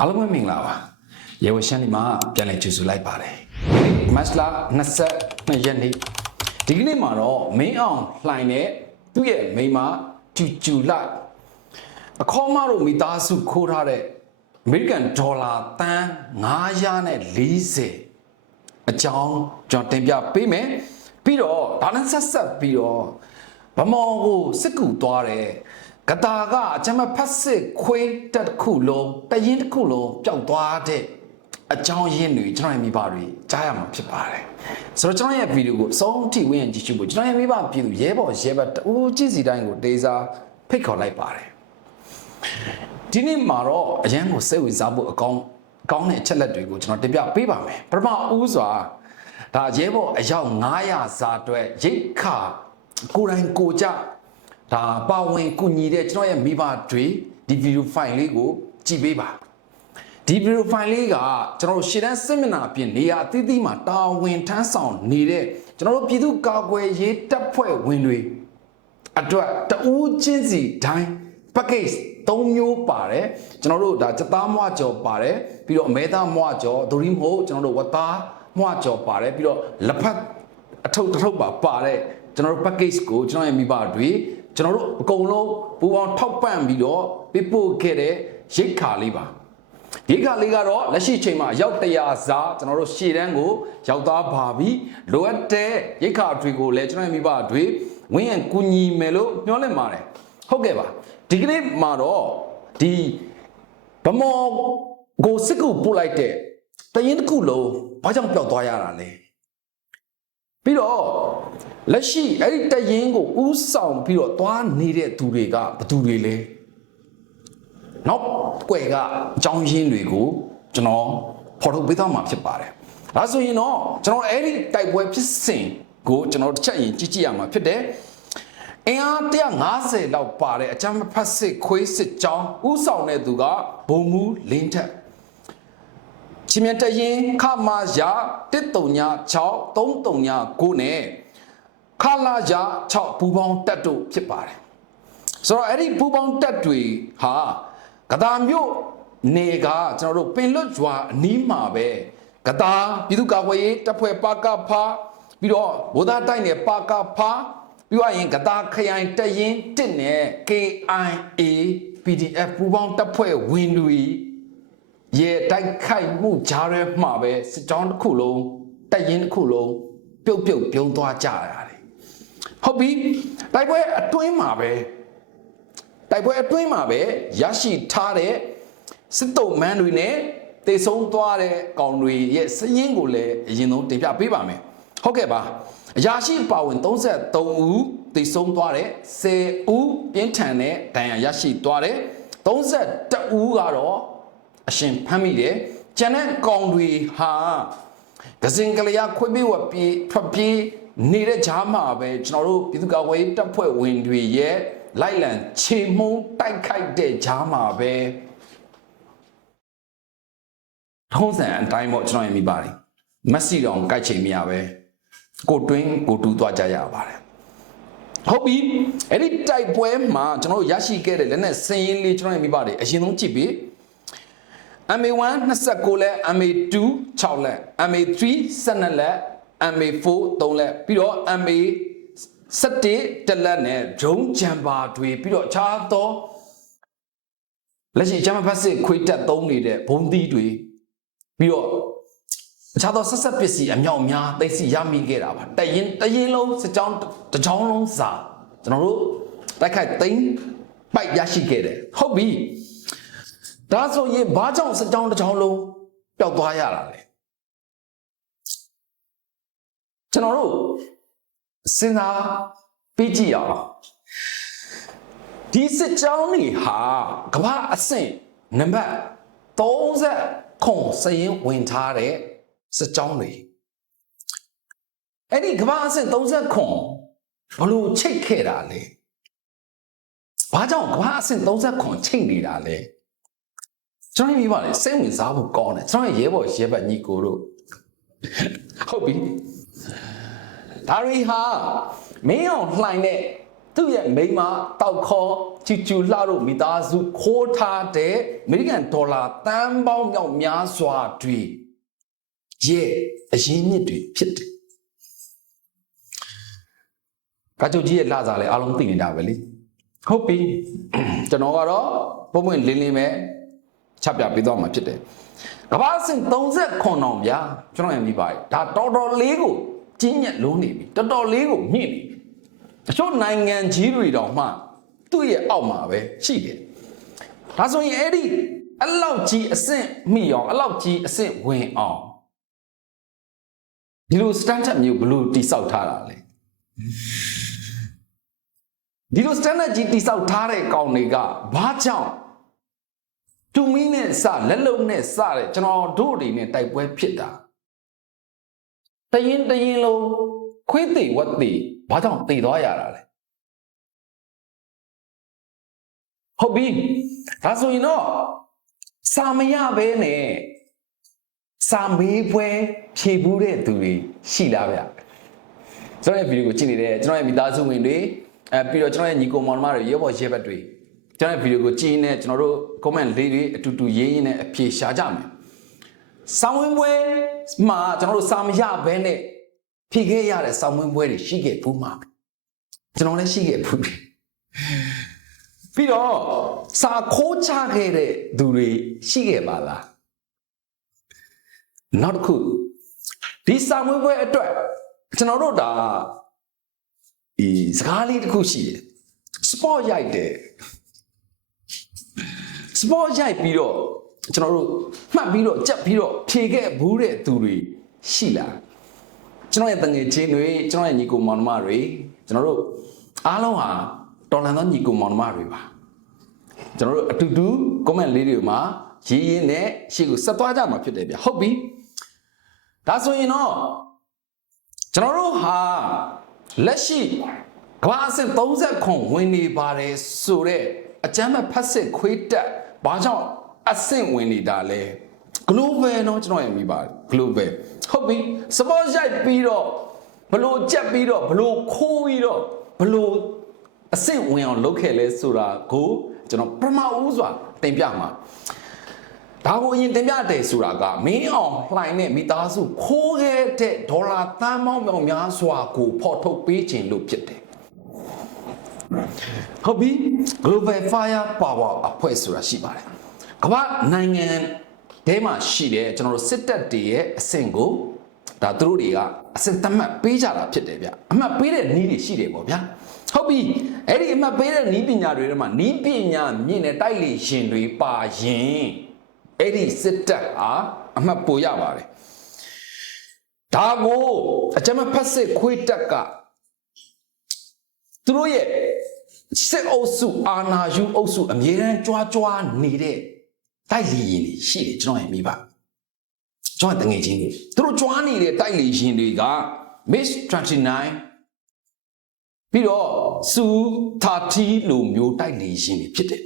အားလုံးပဲမင်္ဂလာပါရေဝရှမ်းဒီမှာပြန်လည်ကြိုဆိုလိုက်ပါတယ်မတ်လ22ရက်နေ့ဒီကနေ့မှာတော့မင်းအောင်လှိုင်တဲ့သူ့ရဲ့မိန်းမကျူကျူလိုက်အခေါ်မတို့မိသားစုခိုးထားတဲ့အမေရိကန်ဒေါ်လာတန်း940အကြောင်းကျွန်တော်တင်ပြပေးမယ်ပြီးတော့ဒါနဲ့ဆက်ဆက်ပြီးတော့ဗမော်ကိုစစ်ကူသွားတယ် ကတာကအချမ်းမဖတ်စစ်ခွေးတက်တစ်ခုလုံးတရင်တစ်ခုလုံးပျောက်သွားတဲ့အကြောင်းရင်းတွေကျွန်တော်ရဲ့မိဘတွေကြားရမှာဖြစ်ပါတယ်ဆိုတော့ကျွန်တော်ရဲ့ဗီဒီယိုကိုအဆုံးထိဝင်ကြည့်ရှုဖို့ကျွန်တော်ရဲ့မိဘပြည်သူရဲဘော်ရဲဘက်တူကြည့်စီတိုင်းကိုတေးစားဖိတ်ခေါ်လိုက်ပါတယ်ဒီနေ့မှာတော့အရန်ကိုစိတ်ဝင်စားဖို့အကောင်းအကောင်းတဲ့အချက်လက်တွေကိုကျွန်တော်တင်ပြပေးပါမယ်ပထမဦးစွာဒါရဲဘော်အယောက်900စာအတွက်ရိတ်ခကိုယ်တိုင်ကိုကြ ဒါပါဝင်ကုညီတဲ့ကျွန်တော်ရဲ့မိဘတွေဒီဗီဒီယိုဖိုင်လေးကိုကြည့်ပေးပါဒီဗီဒီယိုဖိုင်လေးကကျွန်တော်တို့ရှေ့တန်းစစ်မျက်နှာပြင်နေရာအသီးသီးမှာတာဝန်ထမ်းဆောင်နေတဲ့ကျွန်တော်တို့ပြည်သူ့ကာကွယ်ရေးတပ်ဖွဲ့ဝင်တွေအတွက်တူးချင်းစီတိုင်း package ၃မျိုးပါတယ်ကျွန်တော်တို့ဒါစသားမွားကြော်ပါတယ်ပြီးတော့အမဲသားမွားကြော်ဒိုရီမဟုတ်ကျွန်တော်တို့ဝတ်သားမွားကြော်ပါတယ်ပြီးတော့လက်ဖက်အထုပ်တစ်ထုပ်ပါပါတဲ့ကျွန်တော်တို့ package ကိုကျွန်တော်ရဲ့မိဘတွေ ကျွန်တော်တို့အကုန်လုံးပူပေါင်းထောက်ပံ့ပြီးတော့ပြပို့ခဲ့တဲ့ရိတ်ခါလေးပါဒီကလေးကတော့လက်ရှိချိန်မှာအရောက်100စာကျွန်တော်တို့ရှေ့တန်းကိုရောက်သားပါပြီလိုအပ်တဲ့ရိတ်ခါတွေကိုလည်းကျွန်တော်ရဲ့မိဘတွေဝင်းရန်ကူညီမယ်လို့ပြောလင့်ပါတယ်ဟုတ်ကဲ့ပါဒီကနေ့မှာတော့ဒီဗမော်ကိုစစ်ကူပို့လိုက်တဲ့တရင်တစ်ခုလုံးဘာကြောင့်ပျောက်သွားရတာလဲ ပြီးတော့လက်ရှိအဲ့ဒီတရင်ကိုဥဆောင်ပြီးတော့သွားနေတဲ့သူတွေကဘယ်သူတွေလဲနောက်ကွယ်ကအကြောင်းရင်းတွေကိုကျွန်တော်ဖော်ထုတ်ပေးသွားမှာဖြစ်ပါတယ်။ဒါဆိုရင်တော့ကျွန်တော်အဲ့ဒီတိုက်ပွဲဖြစ်စဉ်ကိုကျွန်တော်တစ်ချက်ရင်ကြည့်ကြည့်ရမှာဖြစ်တယ်။အင်အား150လောက်ပါတဲ့အကြမ်းဖက်စစ်ခွေးစစ်ကြောင်းဥဆောင်တဲ့သူကဘုံမူလင်းထက် ချင်းမြတ်တရင်ခမာယာ139 339နဲ့ခလာယာ6ပူပေါင်းတက်တို့ဖြစ်ပါတယ်။ဆိုတော့အဲ့ဒီပူပေါင်းတက်တွေဟာကတာမြို့နေကကျွန်တော်တို့ပင်လွတ်ကျွာအနီးမှာပဲကတာပြည်သူ့ကာကွယ်ရေးတပ်ဖွဲ့ပါကဖာပြီးတော့ဗိုလ်သားတိုက်နယ်ပါကဖာပြီးတော့ရင်ကတာခရိုင်တရင်တစ်နဲ့ KIA PDF ပူပေါင်းတပ်ဖွဲ့ဝင်တွေ ရဲ့တိုက်ခိုက်မှုကြားထဲမှာပဲစစ်ကြောင်းတစ်ခုလုံးတရင်တစ်ခုလုံးပြုတ်ပြုတ်ပြုံးသွားကြရတယ်ဟုတ်ပြီတိုက်ပွဲအတွင်းမှာပဲတိုက်ပွဲအတွင်းမှာပဲရရှိထားတဲ့စစ်တုံးမန်းတွေနဲ့တေဆုံးသွားတဲ့ကောင်တွေရဲ့စည်ရင်းကိုလည်းအရင်ဆုံးတင်ပြပေးပါမယ်ဟုတ်ကဲ့ပါအရာရှိပါဝင်33ဦးတေဆုံးသွားတဲ့10ဦးပြင်းထန်တဲ့ဒဏ်ရာရရှိသွားတဲ့32ဦးကတော့ အရှင်ဖမ်းမိတယ်ကျန်တဲ့ကောင်တွေဟာကစင်ကလေးခွေးပေးဝပြေးထွက်ပြေးနေတဲ့ဂျားမှာပဲကျွန်တော်တို့ပြည်သူ့ကာကွယ်ရေးတပ်ဖွဲ့ဝင်တွေရဲ့လိုက်လံခြေမှုန်းတိုက်ခိုက်တဲ့ဂျားမှာပဲထုံးစံအတိုင်းပေါ့ကျွန်တော်ရင်မိပါတယ်မက်ဆီတောင်ကြိုက်ချိန်မရပဲကိုတွင်းကိုတူးသွားကြရပါတယ်ဟုတ်ပြီအဲ့ဒီတိုက်ပွဲမှာကျွန်တော်တို့ရရှိခဲ့တဲ့လက်နက်စင်ရင်လေးကျွန်တော်ရင်မိပါတယ်အရင်ဆုံးကြည့်ပြီး MA1 29လက် MA2 6လက် MA3 12လက် MA4 3လက်ပြီးတော့ MA 17တလက်နဲ့ဂျုံဂျမ်ပါတွေပြီးတော့အခြားသောလက်ရှိဂျမ်ဖတ်စစ်ခွေးတက်သုံးနေတဲ့ဘုံသီးတွေပြီးတော့အခြားသောဆက်ဆက်ပစ္စည်းအမြောက်အများသိသိရမိခဲ့တာပါတရင်တရင်လုံးစကြောင်းတစ်ကြောင်းလုံးစာကျွန်တော်တို့တိုက်ခိုက်သိမ်းပိုက်ရရှိခဲ့တယ်ဟုတ်ပြီ ဒါဆိုရင်ဘာကြောင့်စကြောင်းတစ်ကြောင်းလုံးပျောက်သွားရတာလဲကျွန်တော်တို့စဉ်းစားပြီးကြည့်အောင်ဒီစစ်ကြောင်းတွေဟာကမ္ဘာအဆင့်နံပါတ်30ခုစရင်ဝင်ထားတဲ့စစ်ကြောင်းတွေအဲ့ဒီကမ္ဘာအဆင့်30ခုဘလို့ချိတ်ခဲ့တာလဲဘာကြောင့်ကမ္ဘာအဆင့်30ခုချိတ်နေတာလဲ ကျွန်တော်မြင်ပါလေစိတ်ဝင်စားဖို့ကောင်းတယ်ကျွန်တော်ရဲဘော်ရဲဘက်ညီကိုတို့ဟုတ်ပြီဒါရီဟာမင်းအောင်လှိုင်တဲ့သူ့ရဲ့မိန်းမတောက်ခေါ်ချီကျူလှတို့မိသားစုခိုးထားတဲ့အမေရိကန်ဒေါ်လာတန်ပေါင်းမြောက်များစွာတွေရဲ့အရင်းမြစ်တွေဖြစ်တယ်။ကာချုပ်ကြီးရဲ့လှစားလဲအားလုံးသိနေတာပဲလေ။ဟုတ်ပြီ။ကျွန်တော်ကတော့ပုံပွင့်လင်းလင်းပဲ ချပြပေးသွားမှာဖြစ်တယ်။ကမ္ဘာစင်30ခွန်အောင်ဗျာကျွန်တော်ရမိပါတယ်။ဒါတော်တော်လေးကိုကြီးညက်လုံးနေပြီ။တော်တော်လေးကိုမြင့်နေပြီ။တချို့နိုင်ငံကြီးတွေတောင်မှသူ့ရဲ့အောက်မှာပဲရှိတယ်။ဒါဆိုရင်အဲ့ဒီအဲ့လောက်ကြီးအဆင့်မိအောင်အဲ့လောက်ကြီးအဆင့်ဝင်အောင်ဒီလို standard မျိုးဘယ်လို့တိဆောက်ထားတာလဲဒီလို standard ကြီးတိဆောက်ထားတဲ့ကောင်တွေကဘာကြောင့် တူမီနဲ့စလက်လုံးနဲ့စတဲ့ကျွန်တော်တို့တွေနဲ့တိုက်ပွဲဖြစ်တာတရင်တရင်လုံးခွေးသိဝတ်သိဘာကြောင့်တည်သွားရတာလဲဟုတ်ပြီဒါဆိုရင်တော့စာမရဘဲနဲ့စာမေးပွဲဖြေဘူးတဲ့သူတွေရှိလားဗျကျွန်တော်ရဲ့ဗီဒီယိုကိုကြည့်နေတဲ့ကျွန်တော်ရဲ့မိသားစုဝင်တွေအဲပြီးတော့ကျွန်တော်ရဲ့ညီကိုမောင်နှမတွေရဲဘော်ရဲဘက်တွေ ကျွန်တော်ရဲ့ဗီဒီယိုကိုကြည့်နေကျွန်တော်တို့ comment လေးတွေအတူတူရေးရင်းနဲ့အဖြေရှာကြမယ်ဆောင်းဝင်ပွဲမှာကျွန်တော်တို့စာမရဘဲနဲ့ဖြေခဲ့ရတဲ့ဆောင်းဝင်ပွဲတွေရှိခဲ့ဘူးမှာကျွန်တော်လည်းရှိခဲ့ဘူးတယ်ပြီးတော့စာခိုးချခဲ့တဲ့သူတွေရှိခဲ့ပါလားနောက်တစ်ခုဒီစာမွေးပွဲအတွက်ကျွန်တော်တို့ဒါဒီစကားလေးတစ်ခုရှိတယ် sport ရိုက်တယ် sport ရိုက်ပြီးတော့ကျွန်တော်တို့မှတ်ပြီးတော့ကြက်ပြီးတော့ဖြေခဲ့ဘူးတဲ့သူတွေရှိလားကျွန်တော်ရဲ့တငယ်ချင်းတွေကျွန်တော်ရဲ့ညီကိုမောင်နှမတွေကျွန်တော်တို့အားလုံးဟာတော်လန်သောညီကိုမောင်နှမတွေပါကျွန်တော်တို့အတူတူ comment လေးတွေမှာရေးရင်းနဲ့ရှေ့ကိုဆက်သွားကြမှာဖြစ်တယ်ဗျဟုတ်ပြီဒါဆိုရင်တော့ကျွန်တော်တို့ဟာလက်ရှိကမ္ဘာအဆင့်30ခွန်ဝင်နေပါတယ်ဆိုတော့အကြမ်းမဲ့ဖက်စစ်ခွေးတက် ဘာကြောင့်အဆင့်ဝင်နေတာလဲ global เนาะကျွန်တော်ရမိပါတယ် global ဟုတ်ပြီ support ရိုက်ပြီးတော့ဘလို့ကြက်ပြီးတော့ဘလို့ခိုးပြီးတော့ဘလို့အဆင့်ဝင်အောင်လုပ်ခဲ့လဲဆိုတာကိုကျွန်တော်ပထမဦးစွာတင်ပြမှာဒါကိုအရင်တင်ပြတယ်ဆိုတာကမင်းအောင်လှိုင်နဲ့မိသားစုခိုးခဲ့တဲ့ဒေါ်လာသန်းပေါင်းမြောက်များစွာကိုဖော်ထုတ်ပေးခြင်းလို့ဖြစ်တယ် ဟုတ်ပြီ Global Fire Power အဖွဲ့ဆိုတာရှိပါတယ်ကမ္ဘာနိုင်ငံထဲမှာရှိတဲ့ကျွန်တော်တို့စစ်တပ်တွေရဲ့အဆင့်ကိုဒါသူတို့တွေကအစင်သတ်မှတ်ပေးကြတာဖြစ်တယ်ဗျအမှတ်ပေးတဲ့နည်းတွေရှိတယ်ပေါ့ဗျာဟုတ်ပြီအဲ့ဒီအမှတ်ပေးတဲ့နည်းပညာတွေထဲမှာနည်းပညာမြင့်တဲ့တိုက်လေရှင်တွေပါရင်အဲ့ဒီစစ်တပ်ဟာအမှတ်ပိုရပါတယ်ဒါကိုအကြမ်းဖက်စစ်ခွေးတက်က သူတို့ရဲ့စစ်အုပ်စုအာနာယူအုပ်စုအမြဲတမ်းကြွားကြွားနေတဲ့တိုက်လီရင်တွေရှိတယ်ကျွန်တော်ရဲ့မိပါကျွန်တော်တငယ်ချင်းတွေသူတို့ကြွားနေတဲ့တိုက်လီရင်တွေက Miss 29ပြီးတော့စူ30လိုမျိုးတိုက်လီရင်တွေဖြစ်တယ်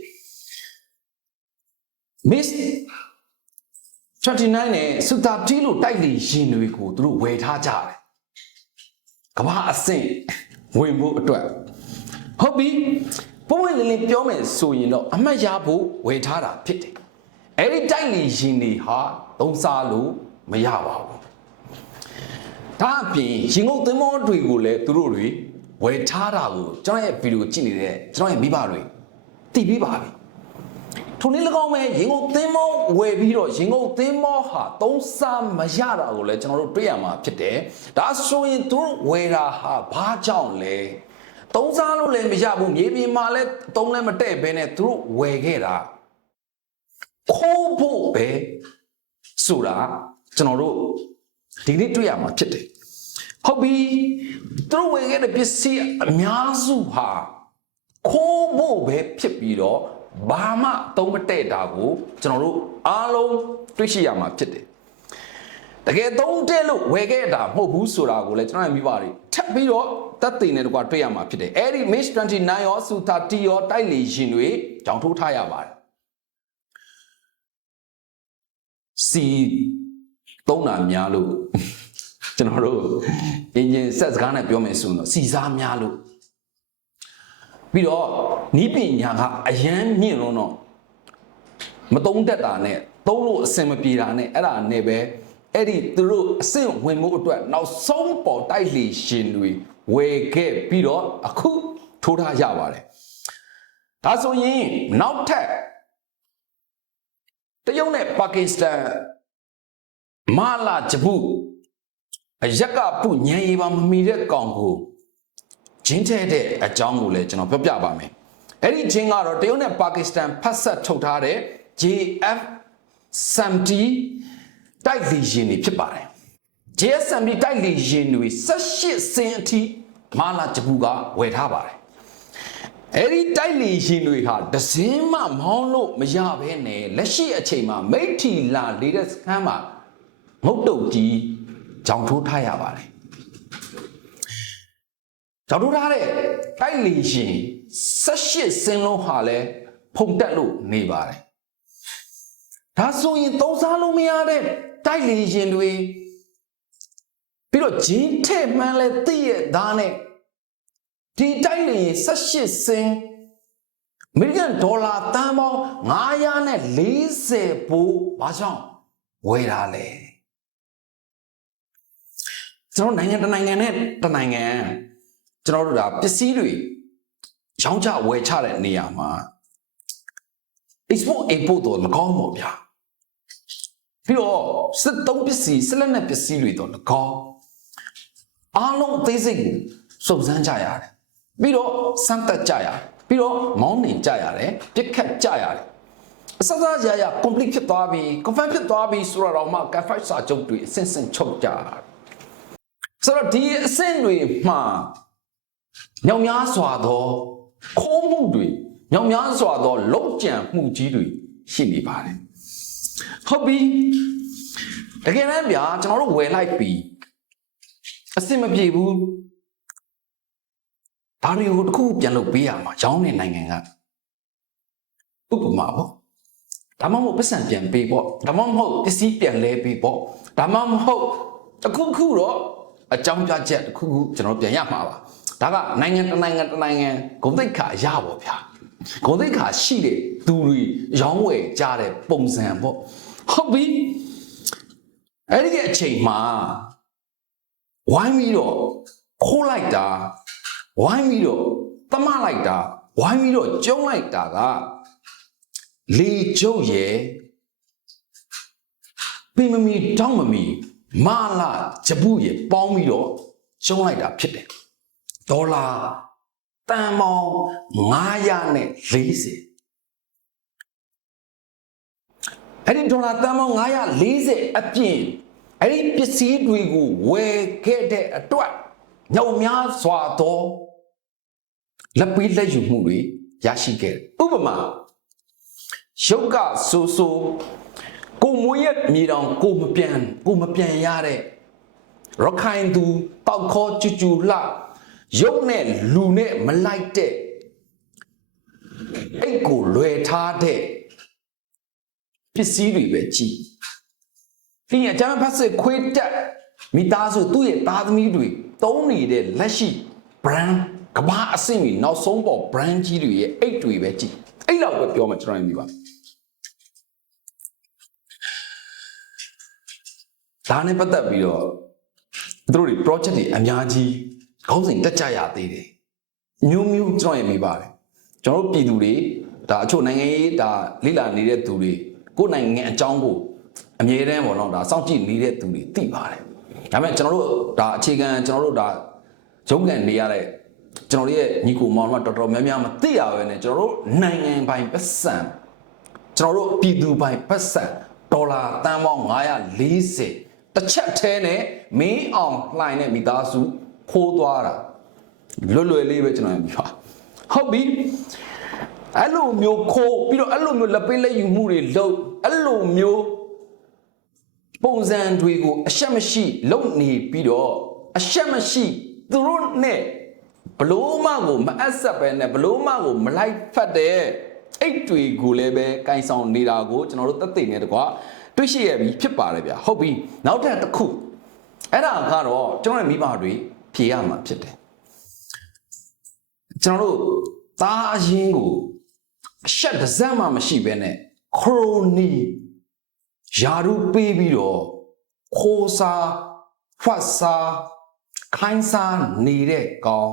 Miss 29နဲ့စူ30လိုတိုက်လီရင်တွေကိုသူတို့ဝယ်ထားကြတယ်ကမ္ဘာအဆင့်ဝင်ဖို့အတွက် ဟုတ်ပြီပုံဝင်လင်းလင်းပြောမယ်ဆိုရင်တော့အမှတ်ရဖို့ဝယ်ထားတာဖြစ်တယ်အဲ့ဒီတိုက်လီရင်တွေဟာသုံးစားလို့မရပါဘူးဒါအပြင်ရင်ငုတ်သင်းမောတွေကိုလည်းသူတို့တွေဝယ်ထားတာကိုကျွန်တော်ရဲ့ဗီဒီယိုကြည့်နေတဲ့ကျွန်တော်ရဲ့မိဘတွေတည်ပြီးပါပြီထိုနည်း၎င်းပဲရင်ငုတ်သင်းမောဝယ်ပြီးတော့ရင်ငုတ်သင်းမောဟာသုံးစားမရတာကိုလည်းကျွန်တော်တို့တွေ့ရမှာဖြစ်တယ်ဒါဆိုရင်သူတို့ဝယ်တာဟာဘာကြောင့်လဲ သုံးစားလို့လည်းမရဘူးမြေပြင်မှာလည်းသုံးလည်းမတဲ့ဘဲနဲ့သူတို့ဝယ်ခဲ့တာခိုးဖို့ပဲဆိုတာကျွန်တော်တို့ဒီနေ့တွေ့ရမှာဖြစ်တယ်ဟုတ်ပြီသူတို့ဝယ်ခဲ့တဲ့ပစ္စည်းအများစုဟာခိုးဖို့ပဲဖြစ်ပြီးတော့ဘာမှသုံးမတဲ့တာကိုကျွန်တော်တို့အားလုံးတွေ့ရှိရမှာဖြစ်တယ် တကယ်သုံးတဲ့လို့ဝယ်ခဲ့တာမဟုတ်ဘူးဆိုတာကိုလည်းကျွန်တော်ရဲ့မိဘတွေထပ်ပြီးတော့တက်သိနေတကွာတွေ့ရမှာဖြစ်တယ်အဲ့ဒီ Miss 29ရော Su 30ရောတိုက်လေရှင်တွေကြောင်ထိုးထားရပါတယ်စီသုံးတာများလို့ကျွန်တော်တို့အင်ဂျင်ဆက်စကားနဲ့ပြောမယ်ဆိုရင်တော့စီစားများလို့ပြီးတော့နီးပညာကအရန်မြင့်လုံးတော့မတုံးတက်တာနဲ့သုံးလို့အဆင်မပြေတာနဲ့အဲ့ဒါနဲ့ပဲ အဲ့ဒီသူတို့အဆင့်ဝင်မှုအတွက်နောက်ဆုံးပေါ်တိုက်လီရှင်တွေဝယ်ခဲ့ပြီးတော့အခုထိုးထားရပါတယ်ဒါဆိုရင်နောက်ထပ်တရုတ်နဲ့ပါကစ္စတန်မာလာဂျပူအရက်ကပုညံရီပါမမီတဲ့ကောင်ကိုဂျင်းထဲတဲ့အကြောင်းကိုလည်းကျွန်တော်ပြောပြပါမယ်အဲ့ဒီဂျင်းကတော့တရုတ်နဲ့ပါကစ္စတန်ဖတ်ဆက်ထုတ်ထားတဲ့ JF 70 တိုက်လီရင်တွေဖြစ်ပါတယ် JSMD တိုက်လီရင်တွေ18စင်အထိမာလာဂျပူကဝယ်ထားပါတယ်အဲ့ဒီတိုက်လီရင်တွေဟာဒဇင်းမှမောင်းလို့မရဘဲနဲ့လက်ရှိအချိန်မှာမိထီလာလေးစခန်းမှာငုတ်တုတ်ကြီးကြောင်ထိုးထားရပါတယ်ကြောင်ထိုးထားတဲ့တိုက်လီရင်18စင်လုံးဟာလဲဖုန်တက်လို့နေပါတယ်ဒါဆိုရင်သုံးစားလို့မရတဲ့ တိုက်လီရင်တွေပြီးတော့ဂျင်းထဲ့မှန်းလဲသိရသားနဲ့ဒီတိုက်လီရင်18စင်အမေရိကန်ဒေါ်လာတန်ပေါင်း940ပိုးဘာကြောင့်ဝယ်တာလဲကျွန်တော်နိုင်ငံတစ်နိုင်ငံနဲ့တစ်နိုင်ငံကျွန်တော်တို့ဒါပစ္စည်းတွေရောင်းချဝယ်ချတဲ့နေရာမှာ export import တော့မကောင်းပါဗျာ ပြီးတော့စစ်သုံးပစ္စည်းစစ်လက်နက်ပစ္စည်းတွေတော့မကောင်းအားလုံးအသေးစိတ်ကိုစုံစမ်းကြရတယ်ပြီးတော့စမ်းသပ်ကြရတယ်ပြီးတော့မောင်းနှင်ကြရတယ်ပြစ်ခတ်ကြရတယ်အစစရရ complete ဖြစ်သွားပြီ confirm ဖြစ်သွားပြီဆိုတော့မှ confirm စာချုပ်တွေအစင်စင်ချုပ်ကြရတယ်ဆိုတော့ဒီအဆင့်တွေမှာညောင်များစွာသောခိုးမှုတွေညောင်များစွာသောလုံကြံမှုကြီးတွေရှိနေပါတယ် ဟုတ်ပြီတကယ်တမ်းဗျာကျွန်တော်တို့ဝယ်လိုက်ပြီအဆင်မပြေဘူးဒါတွေကိုတစ်ခုပြန်လုပ်ပေးရမှာရောင်းတဲ့နိုင်ငံကဥပမာပေါ့ဒါမှမဟုတ်ပတ်စံပြန်ပေးပေါ့ဒါမှမဟုတ်ပစ္စည်းပြန်လဲပေးပေါ့ဒါမှမဟုတ်တစ်ခုခုတော့အကြောင်းပြချက်တစ်ခုခုကျွန်တော်ပြန်ရမှာပါဒါကနိုင်ငံတစ်နိုင်ငံတစ်နိုင်ငံဂုဏ်သိက္ခာအရပါဗျာ ဂုဏ်သိက္ခာရှိတဲ့သူတွေရောင်းဝယ်ကြတဲ့ပုံစံပေါ့ဟုတ်ပြီအဲ့ဒီအချိန်မှာဝိုင်းပြီးတော့ခိုးလိုက်တာဝိုင်းပြီးတော့တမလိုက်တာဝိုင်းပြီးတော့ကျုံးလိုက်တာကလေကျုပ်ရဲ့ပင်မမီတောင်းမမီမာလာဂျပူရဲ့ပေါင်းပြီးတော့ကျုံးလိုက်တာဖြစ်တယ်ဒေါ်လာ တန်ပေါင်း940အဲ့ဒီဒေါ်လာတန်ပေါင်း940အပြင်အဲ့ဒီပစ္စည်းတွေကိုဝယ်ခဲ့တဲ့အတွက်ညောင်များစွာသောလက်ပေးလက်ယူမှုတွေရရှိခဲ့တယ်ဥပမာရုပ်ကဆူဆူကိုမွေးရဲ့မြေတောင်ကိုမပြန်ကိုမပြန်ရတဲ့ရခိုင်သူတောက်ခေါ်ကျူကျူလှ ရုပ်နဲ့လူနဲ့မလိုက်တဲ့အိတ်ကိုလွယ်ထားတဲ့ပစ္စည်းတွေပဲကြည့်ပြီးရင်အကြမ်းဖက်စစ်ခွေးတက်မိသားစုသူ့ရဲ့သားသမီးတွေတုံးနေတဲ့လက်ရှိ brand ကဘာအဆင့်ကြီးနောက်ဆုံးပေါ် brand ကြီးတွေရဲ့အိတ်တွေပဲကြည့်အဲ့လောက်ပဲပြောမှကျွန်တော်မြင်ပါဒါနဲ့ပတ်သက်ပြီးတော့သူတို့တွေ project တွေအများကြီး ခေါင်းစဉ်တက်ကြရသေးတယ်မျိုးမျိုးကျွန်တော်ရမိပါတယ်ကျွန်တော်တို့ပြည်သူတွေဒါအချို့နိုင်ငံရေးဒါလိလာနေတဲ့သူတွေကိုယ်နိုင်ငံအကြောင်းကိုအမြဲတမ်းပေါ့နော်ဒါစောင့်ကြည့်နေတဲ့သူတွေသိပါတယ်ဒါပေမဲ့ကျွန်တော်တို့ဒါအခြေခံကျွန်တော်တို့ဒါရုံးကန်နေရတဲ့ကျွန်တော်တို့ရဲ့ညီကိုမောင်တို့တော်တော်များများမသိရဘဲနဲ့ကျွန်တော်တို့နိုင်ငံပိုင်ပတ်စံကျွန်တော်တို့ပြည်သူပိုင်ပတ်စံဒေါ်လာတန်ပေါင်း940တစ်ချက်သေးနဲ့မင်းအောင်လှိုင်တဲ့မိသားစု ခိုးသွားတာလွယ်လွယ်လေးပဲကျွန်တော်ပြောဟုတ်ပြီအဲ့လိုမျိုးခိုးပြီးတော့အဲ့လိုမျိုးလက်ပေးလက်ယူမှုတွေလုပ်အဲ့လိုမျိုးပုံစံတွေကိုအရှက်မရှိလုပ်နေပြီးတော့အရှက်မရှိသူတို့နဲ့ဘလို့မကိုမအပ်ဆက်ပဲနဲ့ဘလို့မကိုမလိုက်ဖတ်တဲ့အိတ်တွေကိုလည်းပဲကင်ဆောင်နေတာကိုကျွန်တော်တို့သက်သိနေတကွာတွေ့ရှိရပြီဖြစ်ပါတယ်ဗျာဟုတ်ပြီနောက်ထပ်တစ်ခုအဲ့ဒါကတော့ကျွန်တော်ရဲ့မိဘတွေ ဖြေရမှာဖြစ်တယ်ကျွန်တော်တို့သားအရင်ကိုအရှက်တစ်စက်မှမရှိဘဲနဲ့ခရိုနီယာရုပေးပြီးတော့ခိုးစားဖွက်စားခိုင်းစားနေတဲ့ကောင်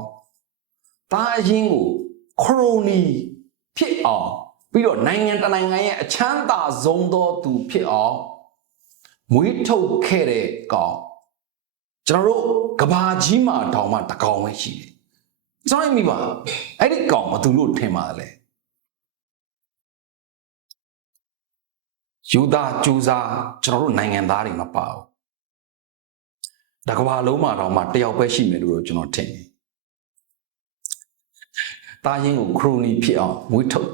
သားအရင်ကိုခရိုနီဖြစ်အောင်ပြီးတော့နိုင်ငံတနိုင်ငံရဲ့အချမ်းသာဆုံးသောသူဖြစ်အောင်မွေးထုတ်ခဲ့တဲ့ကောင် ကျွန်တော်တို့ကဘာကြီးမှာတောင်မှတကောင်ပဲရှိတယ်ကျွန်တော်မိပါအဲ့ဒီကောင်ဘာသူလို့ထင်ပါလဲယူသားကျူစားကျွန်တော်တို့နိုင်ငံသားတွေမပါဘူးတကဘာလုံးမှာတော့မှတယောက်ပဲရှိမယ်လို့ကျွန်တော်ထင်တယ်တာရင်ကိုခရိုနီဖြစ်အောင်မွေးထုတ်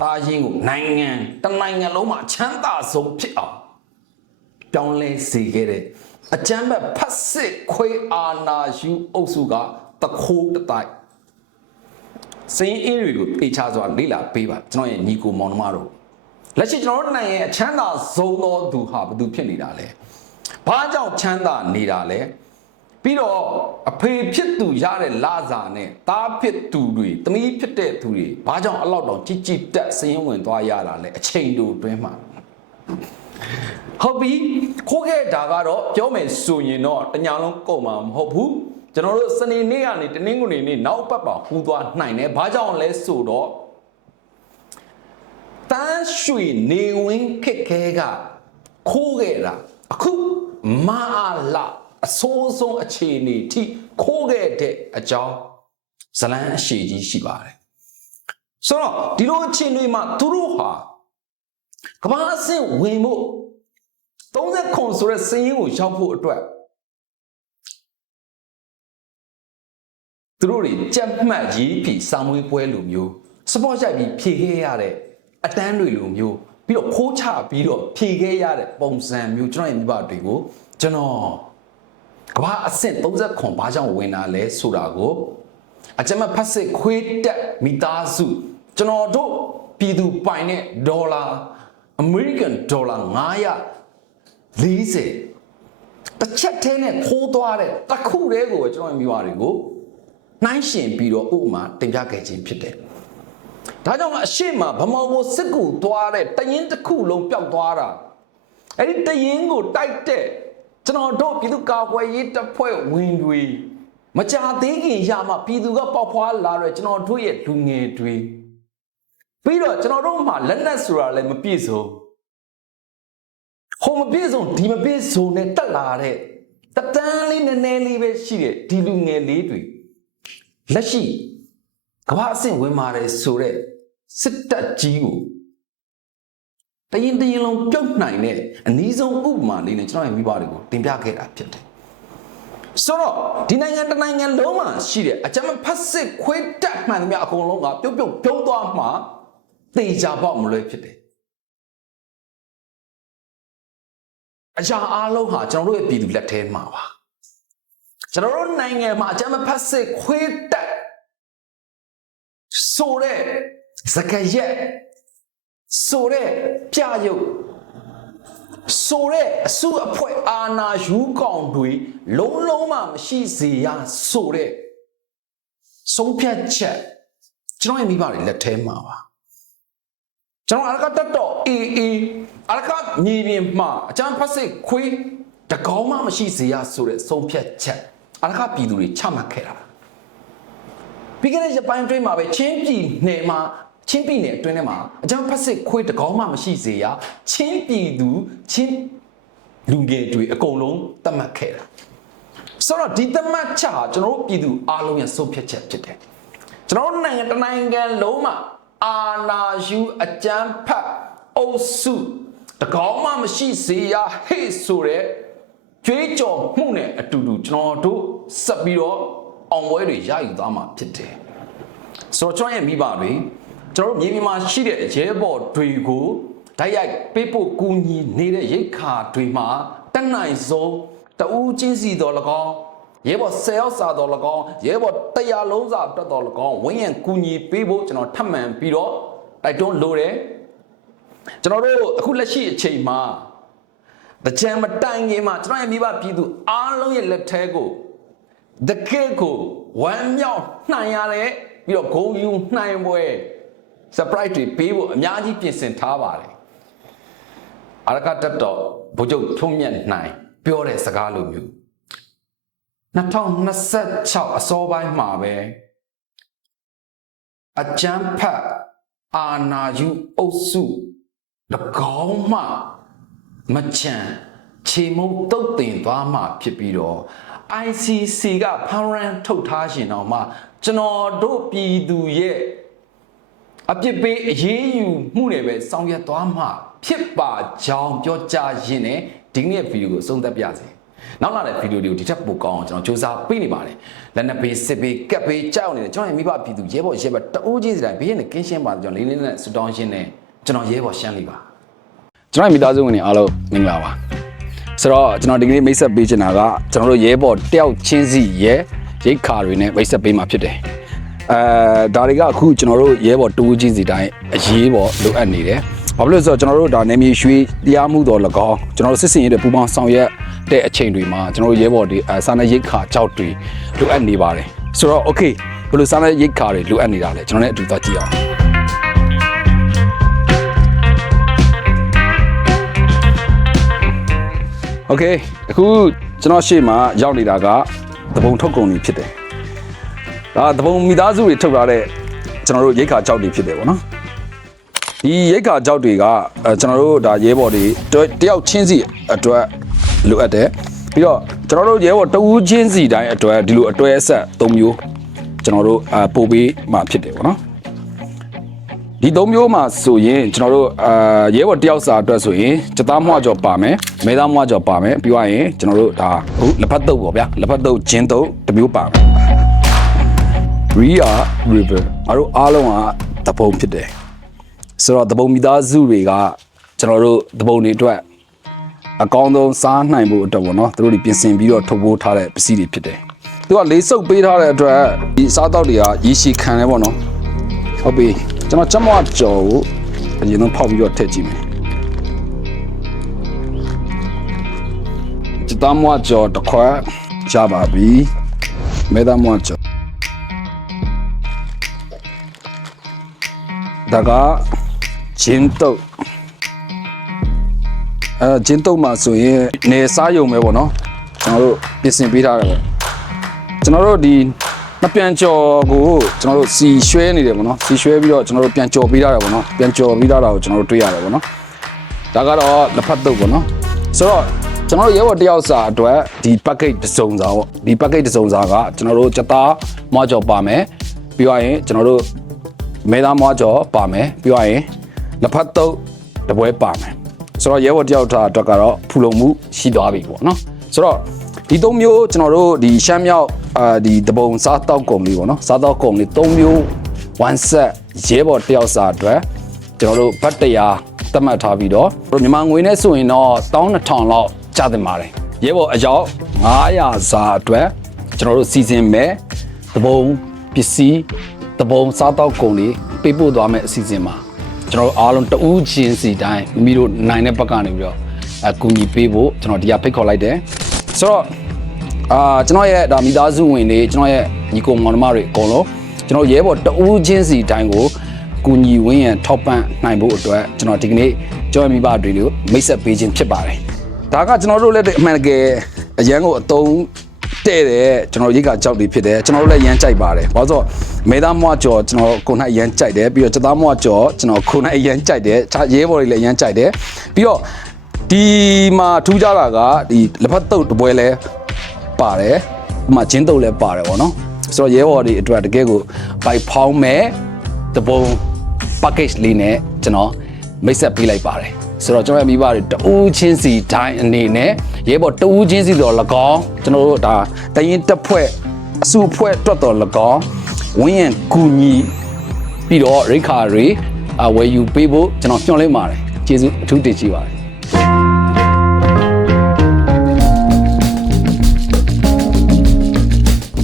တာရင်ကိုနိုင်ငံတနိုင်ငံလုံးမှာချမ်းသာဆုံးဖြစ်အောင်ပြောင်းလဲစေခဲ့တဲ့ အကြမ်းဖက်ဖတ်စစ်ခွေအာနာယူအုပ်စုကတခိုးတတိုက်စင်းအင်းတွေကိုပေချစွာလေ့လာပေးပါကျွန်တော်ရဲ့ညီကိုမောင်နှမတို့လက်ရှိကျွန်တော်တို့နိုင်ငံရဲ့အချမ်းသာဆုံးသောသူဟာဘယ်သူဖြစ်နေတာလဲဘာကြောင့်ချမ်းသာနေတာလဲပြီးတော့အဖေဖြစ်သူရတဲ့လစာနဲ့သားဖြစ်သူတွေတမီးဖြစ်တဲ့သူတွေဘာကြောင့်အလောက်တောင်ကြည်ကြည်တက်စင်းဝင်သွားရတာလဲအချိန်တူတွင်းမှာ ဟုတ်ပြီခိုးခဲ့တာကတော့ပြောမယ်ဆိုရင်တော့တညာလုံးကုန်မှာမဟုတ်ဘူးကျွန်တော်တို့စနေနေ့ကနေတနင်္ဂနွေနေ့နောက်ပတ်ပါဟူသွားနိုင်တယ်ဘာကြောင့်လဲဆိုတော့တန်းရွှေနေဝင်းခက်ခဲကခိုးခဲ့တာအခုမာလာအဆိုးဆုံးအခြေအနေထိခိုးခဲ့တဲ့အကြောင်းဇလန်းအရှိကြီးရှိပါတယ်ဆိုတော့ဒီလိုအခြေအနေမှာသူတို့ဟာ ကမ္ဘာအဆင့်ဝင်ဖို့30ခွန်ဆိုတဲ့စည်ရင်းကိုရောက်ဖို့အတွက်သူတို့တွေကြက်မှတ်ရေးပြီးစာမွေးပွဲလိုမျိုးစပေါ့ရိုက်ပြီးဖြေခဲ့ရတဲ့အတန်းတွေလိုမျိုးပြီးတော့ခိုးချပြီးတော့ဖြေခဲ့ရတဲ့ပုံစံမျိုးကျွန်တော်ရဲ့မိဘတွေကိုကျွန်တော်ကဘာအဆင့်30ခွန်ဘာကြောင့်ဝင်တာလဲဆိုတာကိုအကြမ်းဖတ်စစ်ခွေးတက်မိသားစုကျွန်တော်တို့ပြည်သူပိုင်တဲ့ဒေါ်လာ American ဒေါ်လာ940တစ်ချက်သေးနဲ့ခိုးသွားတဲ့တစ်ခုတည်းကိုကျွန်တော်မိဘတွေကိုနှိုင်းရှင်ပြီးတော့ဥပမာတင်ပြခဲ့ခြင်းဖြစ်တယ်။ဒါကြောင့်အရှိမဗမောကိုစစ်ကူသွားတဲ့တရင်တစ်ခုလုံးပျောက်သွားတာအဲ့ဒီတရင်ကိုတိုက်တဲ့ကျွန်တော်တို့ပြည်သူကာကွယ်ရေးတပ်ဖွဲ့ဝင်တွေမကြသေးခင်ရမှပြည်သူကပေါက်ဖွာလာတဲ့ကျွန်တော်တို့ရဲ့လူငယ်တွေ ပြီးတော့ကျွန်တော်တို့မှာလက်နက်ဆိုတာလည်းမပြည့်စုံဟိုမပြည့်စုံဒီမပြည့်စုံနဲ့တက်လာတဲ့တတန်းလေးနည်းနည်းလေးပဲရှိတဲ့ဒီလူငယ်လေးတွေလက်ရှိကမ္ဘာအဆင့်ဝင်ပါတယ်ဆိုတဲ့စစ်တပ်ကြီးကိုတရင်တရင်လုံးပြုတ်နိုင်တဲ့အနည်းဆုံးဥပမာလေးနဲ့ကျွန်တော်ရဲ့မိဘတွေကိုတင်ပြခဲ့တာဖြစ်တယ်ဆိုတော့ဒီနိုင်ငံတနိုင်ငံလုံးမှာရှိတဲ့အကြမ်းဖက်စစ်ခွေးတက်မှန်သမျှအကုန်လုံးကပြုတ်ပြုတ်ပြုံးသွားမှ တေချာပေါက်မလွဲဖြစ်တယ်အရာအားလုံးဟာကျွန်တော်တို့ရဲ့ပြည်သူလက်ထဲမှာပါကျွန်တော်တို့နိုင်ငံမှာအကြမ်းဖက်စစ်ခွေးတက်ဆိုတဲ့စကရက်ဆိုတဲ့ပြရုပ်ဆိုတဲ့အစုအဖွဲ့အာနာယူကောင်တွေလုံးလုံးမှမရှိစေရဆိုတဲ့ဆုံးဖြတ်ချက်ကျွန်တော်ရဲ့မိဘတွေလက်ထဲမှာပါ ကျွန်တော်အရကတတော်အေးအေးအရကညီပြင်မှာအချမ်းဖတ်စစ်ခွေးတကောင်းမှမရှိစေရဆိုတဲ့ဆုံးဖြတ်ချက်အရကပြည်သူတွေချမှတ်ခဲ့တာပြီးခဲ့တဲ့ရပိုင်းတွင်းမှာပဲချင်းပြည်နယ်မှာချင်းပြည်နယ်အတွင်းထဲမှာအကြောင်းဖက်စစ်ခွေးတကောင်းမှမရှိစေရချင်းပြည်သူချင်းလူငယ်တွေအကုန်လုံးတတ်မှတ်ခဲ့တာဆိုတော့ဒီတတ်မှတ်ချက်ဟာကျွန်တော်တို့ပြည်သူအားလုံးရဲ့ဆုံးဖြတ်ချက်ဖြစ်တယ်ကျွန်တော်တို့နိုင်ငံတနိုင်ငံလုံးမှာ အာနာယူအကြမ်းဖက်အုပ်စုတကောင်းမှမရှိစေရဟေ့ဆိုတဲ့ကြွေးကြော်မှုနဲ့အတူတူကျွန်တော်တို့ဆက်ပြီးတော့အောင်ပွဲတွေရယူသွားမှာဖြစ်တယ်ဆိုတော့ကျွန်တော်ရဲ့မိဘတွေကျွန်တော်တို့မြေပြင်မှာရှိတဲ့ရဲဘော်တွေကိုဓာတ်ရိုက်ပေးဖို့ကူညီနေတဲ့ရိတ်ခါတွေမှာတက်နိုင်ဆုံးတဦးချင်းစီတော်၎င်း ရဲဘော်ဆယ်ယောက်စာတော်၎င်းရဲဘော်တရားလုံးစာတက်တော်၎င်းဝင်းရံကူညီပေးဖို့ကျွန်တော်ထပ်မံပြီးတော့တိုက်တွန်းလိုတယ်ကျွန်တော်တို့အခုလက်ရှိအချိန်မှာတကြံမတိုင်ခင်မှာကျွန်တော်ရဲ့မိဘပြည်သူအားလုံးရဲ့လက်ထဲကိုတကယ့်ကိုဝမ်းမြောက်နှံ့ရတဲ့ပြီးတော့ဂုံယူနှိုင်းပွဲ surprise တွေပေးဖို့အများကြီးပြင်ဆင်ထားပါတယ်အရကတက်တော့ဘုချုပ်ထုံးမြတ်နိုင် ပြောတဲ့စကားလိုမျိုး 2026အစောပိုင်းမှာပဲအကြမ်းဖက်အာနာယူအုပ်စု၎င်းမှမချန်ခြေမုံတုတ်တင်သွားမှဖြစ်ပြီးတော့ ICC ကဖမ်းရန်ထုတ်ထားရှင်တော့မှကျွန်တော်တို့ပြည်သူရဲ့အပြစ်ပေးအရေးယူမှုတွေပဲဆောင်ရွက်သွားမှဖြစ်ပါကြောင်းပြောကြားရင်းနဲ့ဒီနေ့ဗီဒီယိုကိုအဆုံးသတ်ပြစေ။ နောက်လာတဲ့ဗီဒီယိုတွေကိုဒီထက်ပိုကောင်းအောင်ကျွန်တော်စူးစမ်းပေးနေပါတယ်။လက်နက်ပေးစစ်ပေးကပ်ပေးကြောက်နေတဲ့ကျွန်တော်ရဲ့မိဘပြည်သူရဲဘော်ရဲဘော်တအိုးကြီးစတိုင်းဘေးနဲ့ကင်းရှင်းပါကျွန်တော်လေးလေးနဲ့ဆူတောင်းရှင်းနေကျွန်တော်ရဲဘော်ရှမ်းလေးပါ။ကျွန်တော်မိသားစုဝင်တွေအားလုံးမင်္ဂလာပါ။ဆိုတော့ကျွန်တော်ဒီကနေ့မိတ်ဆက်ပေးချင်တာကကျွန်တော်တို့ရဲဘော်တယောက်ချင်းစီရဲရိတ်ခါတွေနဲ့မိတ်ဆက်ပေးမှာဖြစ်တယ်။အဲဒါတွေကအခုကျွန်တော်တို့ရဲဘော်တူးချင်းစီတိုင်းအရေးပေါ်လိုအပ်နေတယ်။ ဘာဖြစ်လို့လဲဆိုတော့ကျွန်တော်တို့ဒါနေမြေရွှေတရားမှုတော်၎င်းကျွန်တော်တို့စစ်စင်ရေးတွေပူပေါင်းဆောင်ရွက်တဲ့အချိန်တွေမှာကျွန်တော်တို့ရဲဘော်တွေအဲစာနယ်ရိတ်ခါကြောက်တွေလိုအပ်နေပါတယ်။ဆိုတော့ okay ဘယ်လိုစာနယ်ရိတ်ခါတွေလိုအပ်နေတာလဲကျွန်တော်လည်းအတူသွားကြည့်အောင်။ Okay အခုကျွန်တော်ရှေ့မှာရောက်နေတာကသဘုံထုတ်ကုန်တွေဖြစ်တယ်။ဒါသဘုံမိသားစုတွေထုတ်ထားတဲ့ကျွန်တော်တို့ရိတ်ခါကြောက်တွေဖြစ်တယ်ပေါ့နော်။ ဒီရိတ်ခါကြောက်တွေကအဲကျွန်တော်တို့ဒါရဲဘော်တွေတတယောက်ချင်းစီအတွက်လိုအပ်တယ်။ပြီးတော့ကျွန်တော်တို့ရဲဘော်တဦးချင်းစီတိုင်းအတွက်ဒီလိုအတွဲအဆက်၃မျိုးကျွန်တော်တို့အာပို့ပေးမှဖြစ်တယ်ပေါ့နော်။ဒီသုံးမျိုးမှာဆိုရင်ကျွန်တော်တို့အာရဲဘော်တယောက်စာအတွက်ဆိုရင်စသားမွှကြော်ပါမယ်မဲသားမွှကြော်ပါမယ်ပြီးသွားရင်ကျွန်တော်တို့ဒါဟုတ်လက်ဖက်တုပ်ပေါ့ဗျာလက်ဖက်တုပ်ဂျင်းတုပ်တစ်မျိုးပါမယ် Ria River အားတို့အားလုံးကတပုံဖြစ်တယ် ဆိုတော့တပုံမိသားစုတွေကကျွန်တော်တို့တပုံတွေအတွက်အကောင်းဆုံးစားနိုင်ဖို့အတွက်ပေါ့နော်သူတို့တွေပြင်ဆင်ပြီးတော့ထုတ်ပိုးထားတဲ့ပစ္စည်းတွေဖြစ်တယ်သူကလေးစုပ်ပေးထားတဲ့အတွက်ဒီစားတောက်တွေကရေရှည်ခံတယ်ပေါ့နော်ဟုတ်ပြီကျွန်တော်ချက်မွားကြော်ကိုအရင်ဆုံးဖောက်ပြီးတော့ထည့်ကြည့်မယ်ချက်သားမွားကြော်တစ်ခွက်ရပါပြီမဲသားမွားကြော်ဒါက ဂျင်းတုတ်အဲဂျင်းတုတ်မှာဆိုရင်နေစားယုံပဲပေါ့နော်ကျွန်တော်တို့ပြင်ဆင်ပေးထားတယ်ပဲကျွန်တော်တို့ဒီမပြန်ကြော်ကိုကျွန်တော်တို့စီရွှဲနေတယ်ပေါ့နော်စီရွှဲပြီးတော့ကျွန်တော်တို့ပြန်ကြော်ပေးထားတယ်ပေါ့နော်ပြန်ကြော်ပေးထားတာကိုကျွန်တော်တို့တွေ့ရတယ်ပေါ့နော်ဒါကတော့လက်ဖက်တုတ်ပေါ့နော်ဆိုတော့ကျွန်တော်တို့ရဲဘော်တယောက်စာအတွက်ဒီ package တစ်စုံစာပေါ့ဒီ package တစ်စုံစာကကျွန်တော်တို့စက်သားမွားကြော်ပါမယ်ပြီးတော့ရင်ကျွန်တော်တို့မဲသားမွားကြော်ပါမယ်ပြီးသွားရင် လက်ဖက်တုပ်တပွဲပါမယ်ဆိုတော့ရဲဘော်တယောက်ထားအတွက်ကတော့ဖူလုံမှုရှိသွားပြီပေါ့နော်ဆိုတော့ဒီသုံးမျိုးကျွန်တော်တို့ဒီရှမ်းမြောက်အာဒီတပုံစားတောက်ကုန်လေးပေါ့နော်စားတောက်ကုန်လေးသုံးမျိုး one set ရဲဘော်တယောက်စာအတွက်ကျွန်တော်တို့ဘတ်တရားသတ်မှတ်ထားပြီးတော့တို့မြန်မာငွေနဲ့ဆိုရင်တော့12000လောက်ကျသင့်ပါတယ်ရဲဘော်အယောက်900စာအတွက်ကျွန်တော်တို့စီစဉ်မယ်တပုံပစ္စည်းတပုံစားတောက်ကုန်လေးပေးပို့သွားမယ်အစီအစဉ်မှာ ကျွန်တော်တို့အားလုံးတဦးချင်းစီတိုင်းမိမိတို့နိုင်တဲ့ဘက်ကနေပြီးတော့အကူညီပေးဖို့ကျွန်တော်ဒီကဖိတ်ခေါ်လိုက်တယ်ဆိုတော့အာကျွန်တော်ရဲ့ဒါမိသားစုဝင်တွေကျွန်တော်ရဲ့ညီကိုမောင်နှမတွေအကုန်လုံးကျွန်တော်ရဲဘော်တဦးချင်းစီတိုင်းကိုကူညီဝင်းရန်ထောက်ပံ့နိုင်ဖို့အတွက်ကျွန်တော်ဒီကနေ့ကြော်မိဘတွေကိုမိတ်ဆက်ပေးခြင်းဖြစ်ပါတယ်ဒါကကျွန်တော်တို့လည်းအမှန်တကယ်အရန်ကိုအတုံး တဲ့တယ်ကျွန်တော်ရိတ်ကကြောက်တွေဖြစ်တယ်ကျွန်တော်တို့လည်းရမ်းကြိုက်ပါတယ်ဘာလို့ဆိုမဲသားမွားကြော်ကျွန်တော်ကိုယ်၌ရမ်းကြိုက်တယ်ပြီးတော့စသားမွားကြော်ကျွန်တော်ကိုယ်၌ရမ်းကြိုက်တယ်ခြားရဲဘော်တွေလည်းရမ်းကြိုက်တယ်ပြီးတော့ဒီမှာထူးခြားတာကဒီလက်ဖက်တုပ်တပွဲလဲပါတယ်ဥမာဂျင်းတုပ်လည်းပါတယ်ဗောနော်ဆိုတော့ရဲဘော်တွေအတွက်တကယ်ကိုဘိုက်ဖောင်းမဲ့တပုံ package လေးနဲ့ကျွန်တော်မိတ်ဆက်ပေးလိုက်ပါတယ်ဆိုတော့ကျွန်တော်ရဲ့မိဘတွေတူးချင်းစီတိုင်းအနေနဲ့ ရဲဘော်တူးချင်းစီတော့၎င်းကျွန်တော်တို့ဒါတရင်တက်ဖွဲ့အစုဖွဲ့တွတ်တော်၎င်းဝင်းရန်ကူညီပြီးတော့ရိခါတွေအဝယ်ယူပေးဖို့ကျွန်တော်ညွှန်လိုက်ပါတယ်ကျေးဇူးအထူးတင်ရှိပါတယ်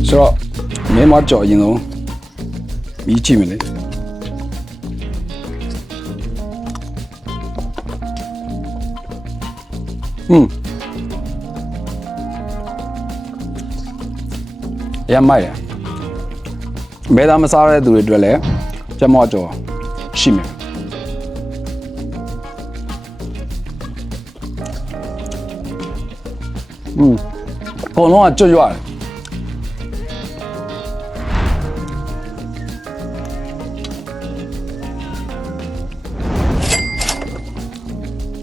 ဆိုတော့မင်းမကြော်ရင်တော့မီးကြည့်မလဲ ရမ်းမိုက်ရ မဲသားမစားတဲ့သူတွေအတွက်လည်းကြက်မော့ကြော်ရှိမယ်อืมအကုန်လုံးကကြွတ်ရွတယ်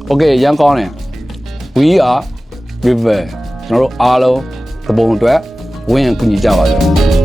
โอเคရန်ကောင်းတယ် we are river ကျွန်တော်တို့အားလုံးသဘုံအတွက် ဝင်းရန်ကူညီကြပါစို့